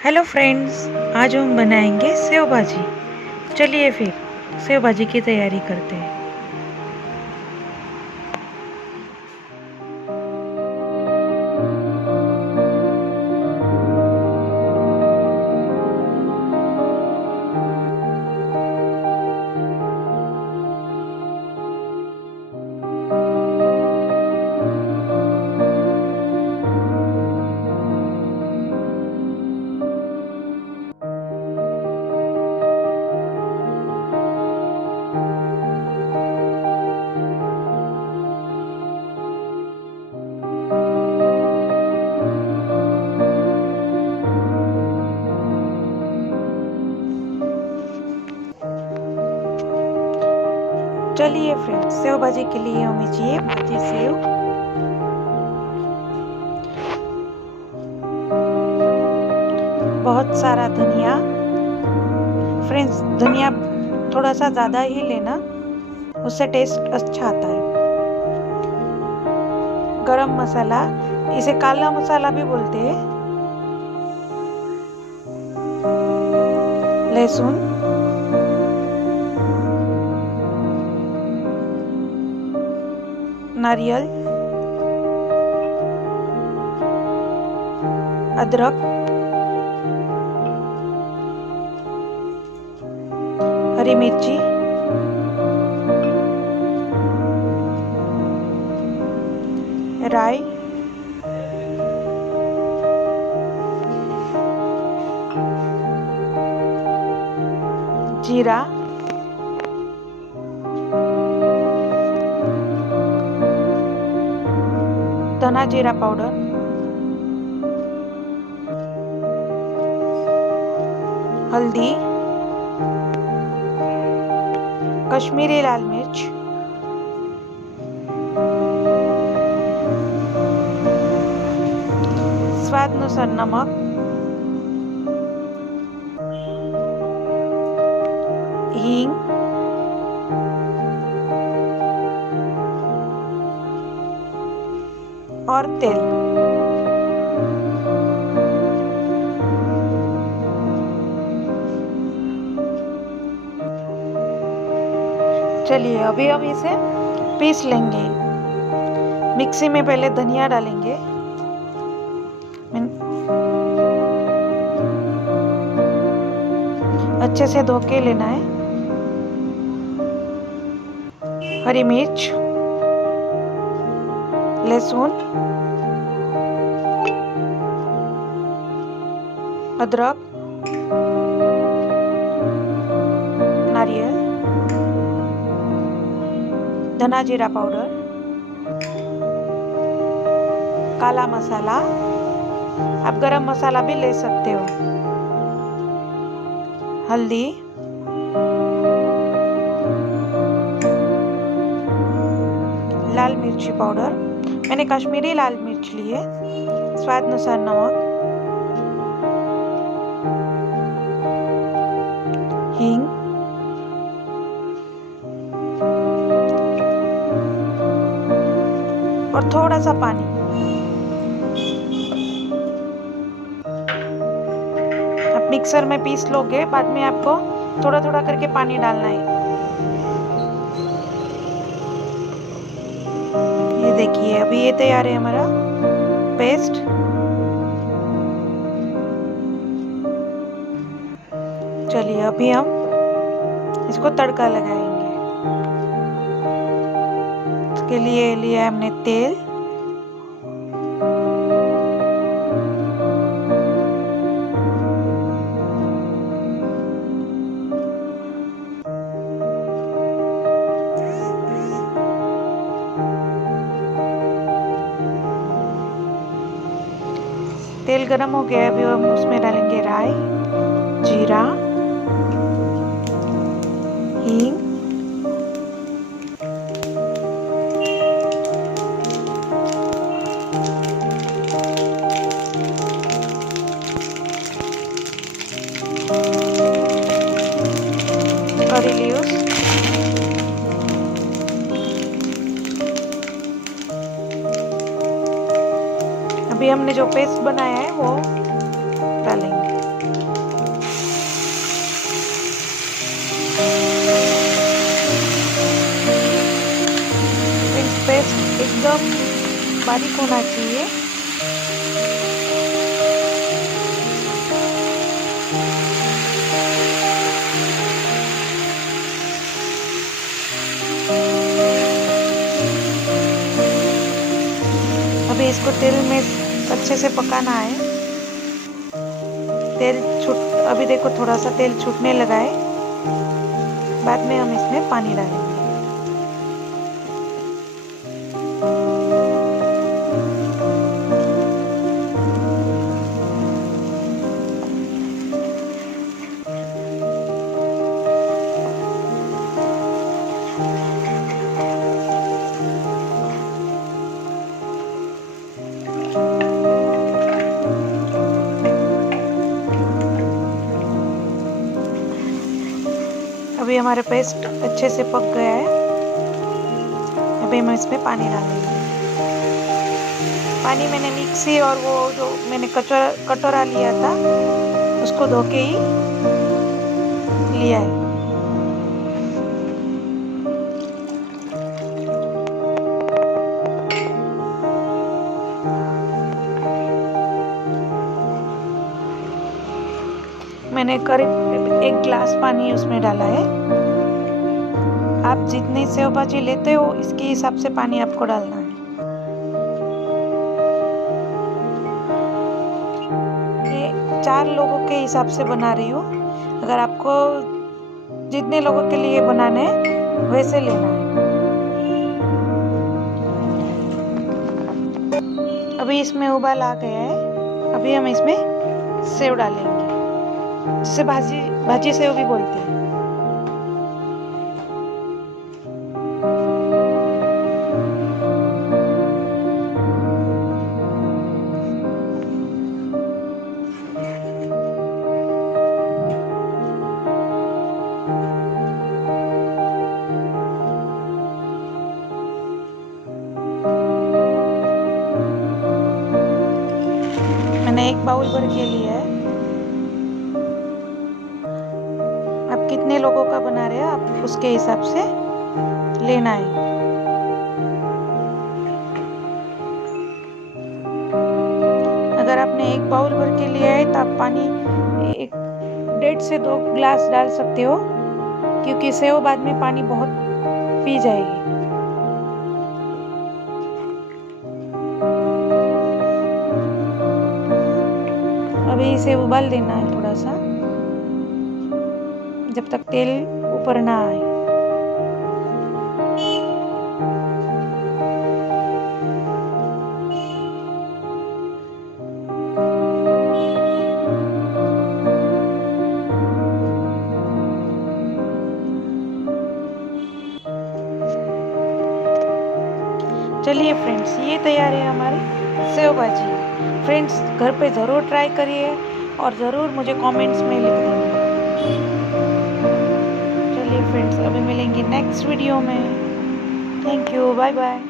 Hello friends, आज हम बनाएंगे सेव भाजी। चलिए फिर सेव भाजी की तैयारी करते हैं। चलिए फ्रेंड्स, सेव भाजी के लिए हमें चाहिए भाजी सेव, बहुत सारा धनिया। फ्रेंड्स, धनिया थोड़ा सा ज़्यादा ही लेना, उससे टेस्ट अच्छा आता है। गरम मसाला, इसे काला मसाला भी बोलते हैं। लहसुन, नारियल, अदरक, हरी मिर्ची, राई, जीरा, धना जीरा पाउडर, हल्दी, कश्मीरी लाल मिर्च, स्वाद अनुसार नमक, हींग, और तेल। चलिए अभी हम इसे पीस लेंगे। मिक्सी में पहले धनिया डालेंगे, अच्छे से धो के लेना है। हरी मिर्च, लहसुन, अदरक, नारियल, धना जीरा पाउडर, काला मसाला, आप गरम मसाला भी ले सकते हो, हल्दी, लाल मिर्ची पाउडर, मैंने कश्मीरी लाल मिर्च ली है, स्वाद अनुसार नमक, हींग, और थोड़ा सा पानी। आप मिक्सर में पीस लोगे, बाद में आपको थोड़ा थोड़ा करके पानी डालना है। ये देखिए, अभी ये तैयार है हमारा पेस्ट। चलिए अभी हम इसको तड़का लगाएंगे। इसके लिए लिया हमने तेल, तेल गरम हो गया है। अभी हम उसमें डालेंगे राई, जीरा, हींग, करी लीव्स, अभी हमने जो पेस्ट बनाया है वो डालेंगे। एकदम बारीक होना चाहिए। अभी इसको तेल में अच्छे से पकाना है। अभी देखो थोड़ा सा तेल छूटने लगा है। बाद में हम इसमें पानी डालेंगे। अभी हमारे पेस्ट अच्छे से पक गया है। अभी हम इसमें पानी डालेंगे। पानी मैंने मिक्सी और वो जो मैंने कटोरा लिया था उसको धो के ही लिया है। मैंने करीब 1 गिलास पानी उसमें डाला है। आप जितनी सेव भाजी लेते हो इसके हिसाब से पानी आपको डालना है। ये 4 लोगों के हिसाब से बना रही हूँ। अगर आपको जितने लोगों के लिए बनाना है वैसे लेना है। अभी इसमें उबाल आ गया है। अभी हम इसमें सेव डालेंगे, जिसे भाजी सेव भी बोलते हैं। मैंने 1 बाउल भर के लिया है। आप कितने लोगों का बना रहे हो आप उसके हिसाब से लेना है। अगर आपने 1 बाउल भर के लिया है तो आप पानी 1.5 से 2 गिलास डाल सकते हो, क्योंकि सेव बाद में पानी बहुत पी जाएगी। अभी इसे उबाल देना है थोड़ा सा, जब तक तेल ऊपर ना आए। चलिए फ्रेंड्स, ये तैयार है हमारी सेव भाजी। फ्रेंड्स, घर पे ज़रूर ट्राई करिए और ज़रूर मुझे कमेंट्स में लिख देना। चलिए फ्रेंड्स, अभी मिलेंगे नेक्स्ट वीडियो में। Thank you, bye bye.